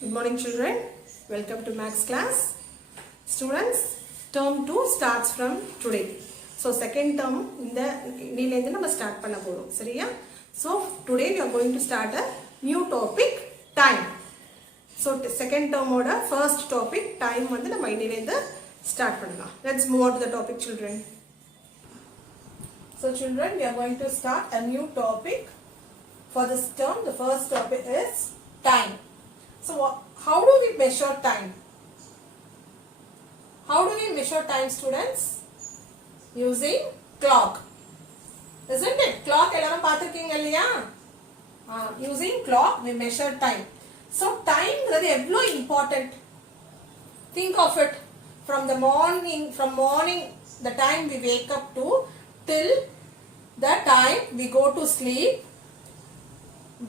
Good morning children. Welcome to Maths class. Students, term 2 starts from today. So second term இன்னிலேந்து நம்ம start பண்ண போறோம். சரியா? So today we are going to start a new topic, time. So second term oda first topic time வந்து நம்ம இன்னிலேந்து start பண்ணலாம். Let's move on to the topic children. So children, we are going to start a new topic for this term. The first topic is time. So how do we measure time? How do we measure time, students? Using clock. Isn't it? Clock ellarum paathirkeenga illaya? Using clock we measure time. So time is evlo important. Think of it from morning the time we wake up to till the time we go to sleep.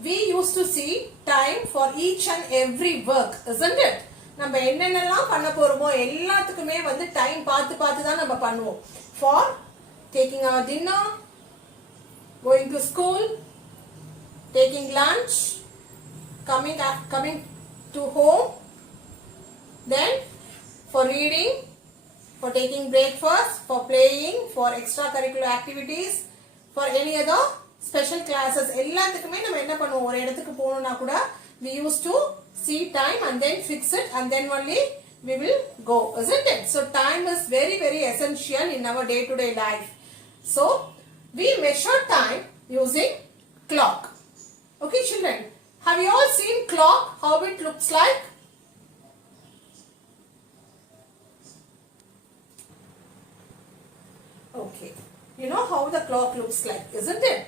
We used to see time for each and every work, isn't it? நம்ம என்னென்னலாம் பண்ண போறோமோ எல்லாத்துக்குமே வந்து time பார்த்து தான் நம்ம பண்ணுவோம். For taking our dinner, going to school, taking lunch, coming to home, then for reading, for taking breakfast, for playing, for extracurricular activities, for any other special classes. எல்லாத்துக்குமே நம்ம என்ன பண்ணுவோம், ஒரு இடத்துக்கு போகணும்னா கூட we used to see time and then fix it and then only we will go, isn't it? So time is very very essential in our day to day life. So we measure time using clock. Okay children, have you all seen clock, how it looks like? Okay, you know how the clock looks like, isn't it?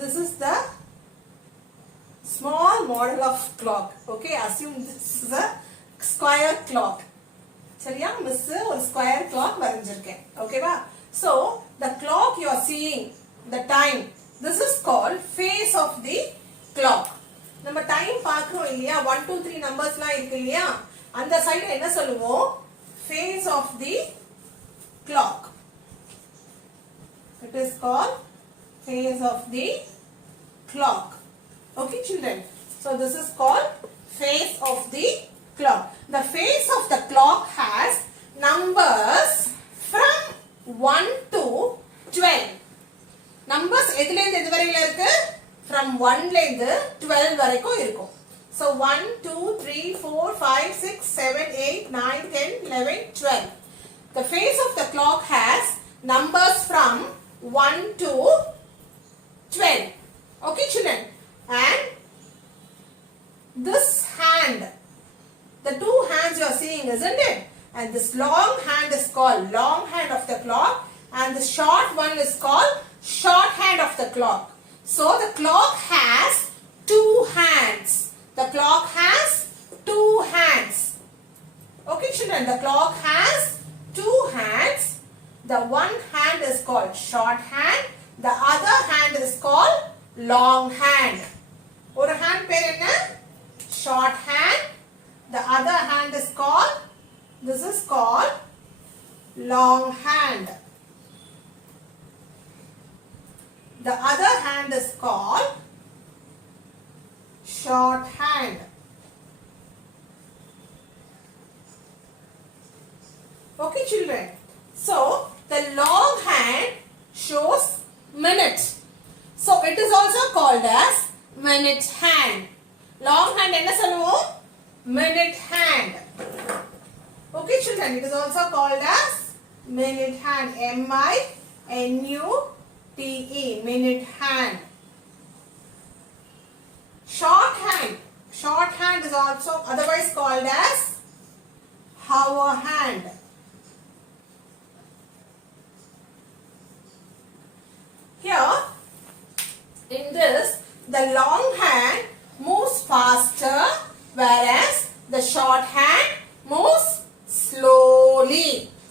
This is the small model of clock. Okay, assume this is a square clock. சரியா, miss ஒரு square clock வரைஞ்சிருக்கேன். ஓகேவா? So the clock you are seeing, the time, this is called face of the clock. நம்ம time பார்க்கிறோம் இல்லையா, 1 2 3 நம்பர்ஸ்லாம் இருக்கு இல்லையா, அந்த சைடுல என்ன சொல்லுவோம், face of the clock. It is called face of the clock. Okay children, so this is called face of the clock. The face of the clock has numbers from 1 to 12. Numbers எதுல இருந்து எது வரையில இருக்கு, from 1 ல இருந்து 12 வரைக்கும் இருக்கும். So 1 2 3 4 5 6 7 8 9 10 11 12. The face of the clock has numbers from 1 to 12. Okay children, and this hand, the two hands you are seeing, isn't it? And this long hand is called long hand of the clock, and the short one is called short hand of the clock. So the clock has two hands. The clock has two hands. Okay children, the clock has two hands. The one hand is called short hand, the other hand is called long hand. ஒரு hand பேர் என்ன, short hand, the other hand is called, this is called long hand. The other hand is called short hand. Okay children, so the long hand shows minute. So it is also called as minute hand. Long hand என்ன சொல்லுவோம், minute hand. Okay children, it is also called as minute hand. M-I-N-U-T-E, minute hand. Short hand is also otherwise called as hour hand. Here in this, the long hand moves faster whereas the short hand moves slowly.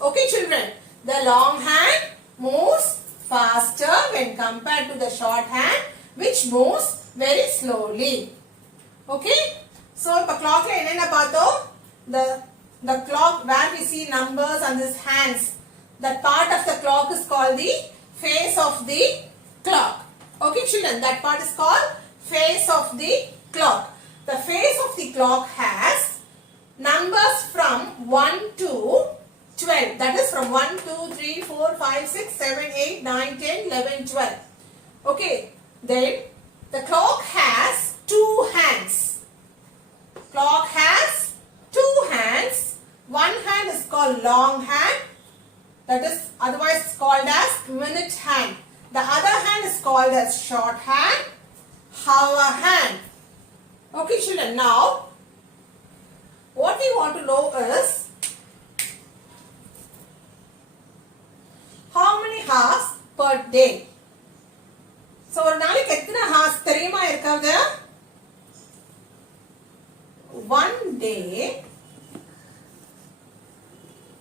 Okay children, the long hand moves faster when compared to the short hand which moves very slowly. Okay, so the clock la enna paathom, the clock where we see numbers and these hands, that part of the clock is called the face of the clock. Okay children, that part is called face of the clock. The face of the clock has numbers from 1 to 12. That is from 1, 2, 3, 4, 5, 6, 7, 8, 9, 10, 11, 12. Okay. Then the clock has two hands. Clock has two hands. One hand is called long hand. That is otherwise called as minute hand. The other hand is called as short hand, hour hand. Okay children, now what we want to know is how many hours per day. So ஒரு நாளைக்கு எத்தனை hours தெரியுமா இருக்காது? One day.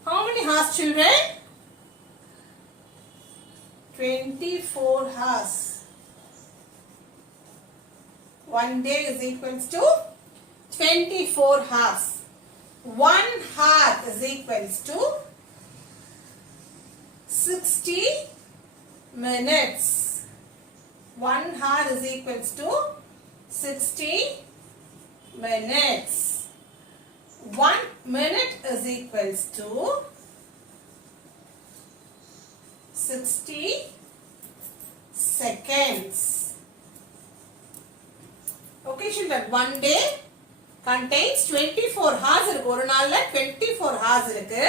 How many hours children? 24 hours. One day is equals to 24 hours. 1 hour is equals to 60 minutes. 1 hour is equals to 60 minutes. 1 minute is equals to 60 seconds. Okay children, one day contains 24 hours இருக்கு. ஒரு நாள்ல 24 hours இருக்கு.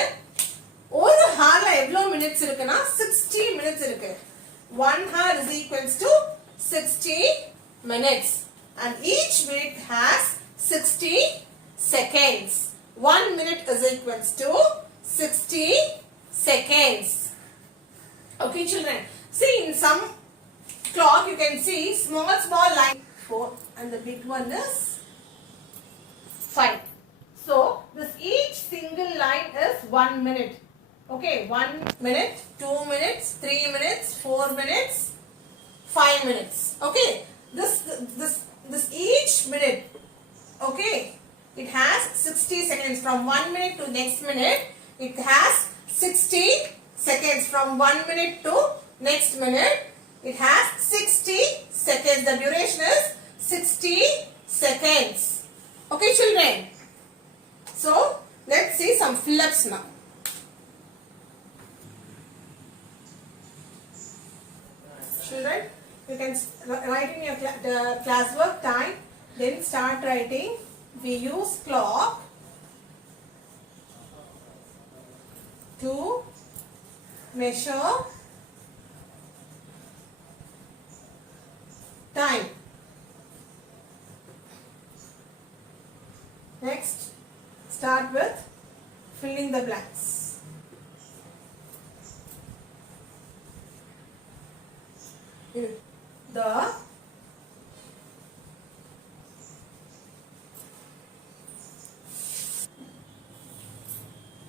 ஒரு ஹார்ல எவ்வளவு minutes இருக்குன்னா 60 minutes இருக்கு. 1 hour is equals to 60 minutes and each minute has 60 seconds. 1 minute is equals to 60 seconds. Okay children, see in some clock you can see small line 4 and the big one is 5. So this each single line is 1 minute. Okay, 1 minute, 2 minutes, 3 minutes, 4 minutes, 5 minutes. Okay, this each minute, okay, it has 60 seconds. From 1 minute to next minute, it has 60 seconds. From 1 minute to next minute, it has 60 seconds. The duration is 60 seconds. Okay children. So let's see some fill-ups now. Children, you can write in your classwork time, then start writing. We use clock to measure time. Next, start with filling the blanks.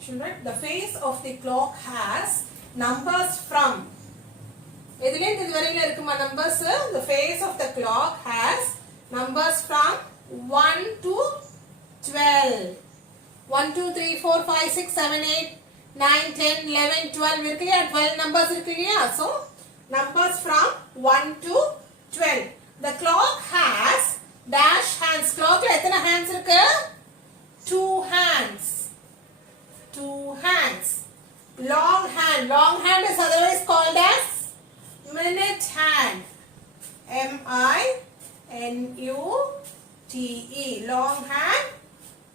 Children, the face of the clock has numbers from. Numbers. The face of the clock has numbers from 1 to 12. 1, 2, 3, 4, 5, 6, 7, 8, 9, 10, 11, 12. 12 numbers. So, numbers from 1 to 12. The clock has dash hands. Clock la ethana hands irukku? 2 hands. 2 hands. Long hand. Long hand is otherwise called as minute hand. M-I-N-U-T-E. Long hand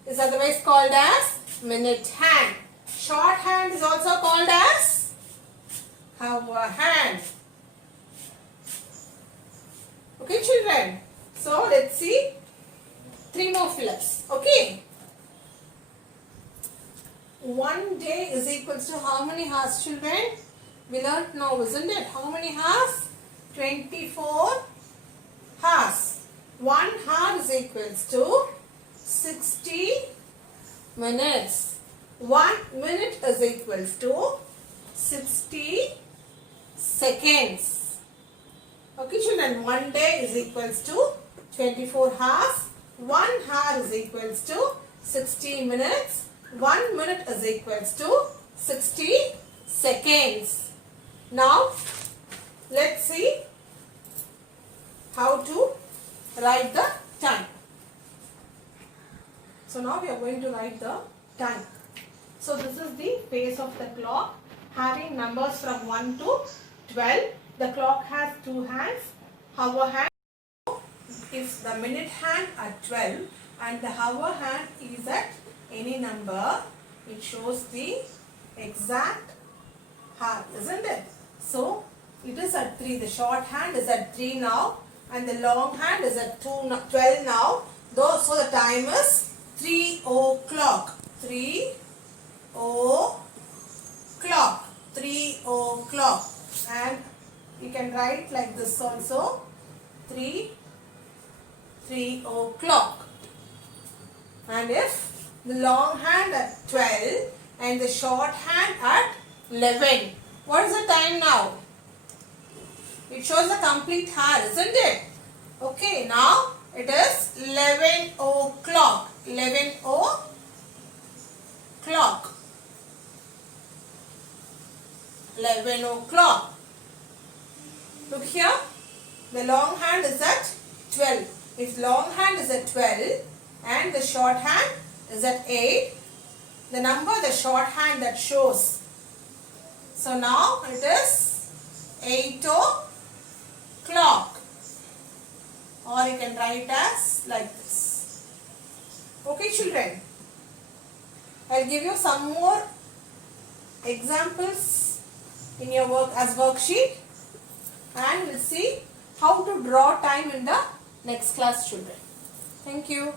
is otherwise called as minute hand. Short hand is also called as hour hand. Okay children. So let's see 3 more fill-ups. Okay. 1 day is equals to how many hours children? We learnt now, isn't it? How many hours? 24 hours. 1 hour is equals to 60 minutes. 1 minute is equals to 60 seconds. Okay children, 1 day is equals to 24 hours. 1 hour is equals to 60 minutes. 1 minute is equals to 60 seconds. Now, let's see how to write the time. So now we are going to write the time. So this is the face of the clock having numbers from 1 to 12. The clock has two hands. Hour hand is the minute hand at 12 and the hour hand is at any number. It shows the exact hour, isn't it? So it is at 3. The short hand is at 3 now and the long hand is at 12 now. So the time is 3 o'clock. 3 o'clock. 3 o'clock. And you can write like this also. 3 o'clock. And if the long hand at 12 and the short hand at 11. What is the time now? It shows the complete hour, isn't it? Okay, now it is 11 o'clock. 11 o'clock. 11 o'clock. Look here. The long hand is at 12. If long hand is at 12 and the short hand is at 8, the number the short hand that shows. So now it is 8 o'clock. Or you can write as like this. Okay, children. I'll give you some more examples in your work as worksheet, and we'll see how to draw time in the next class, children. Thank you.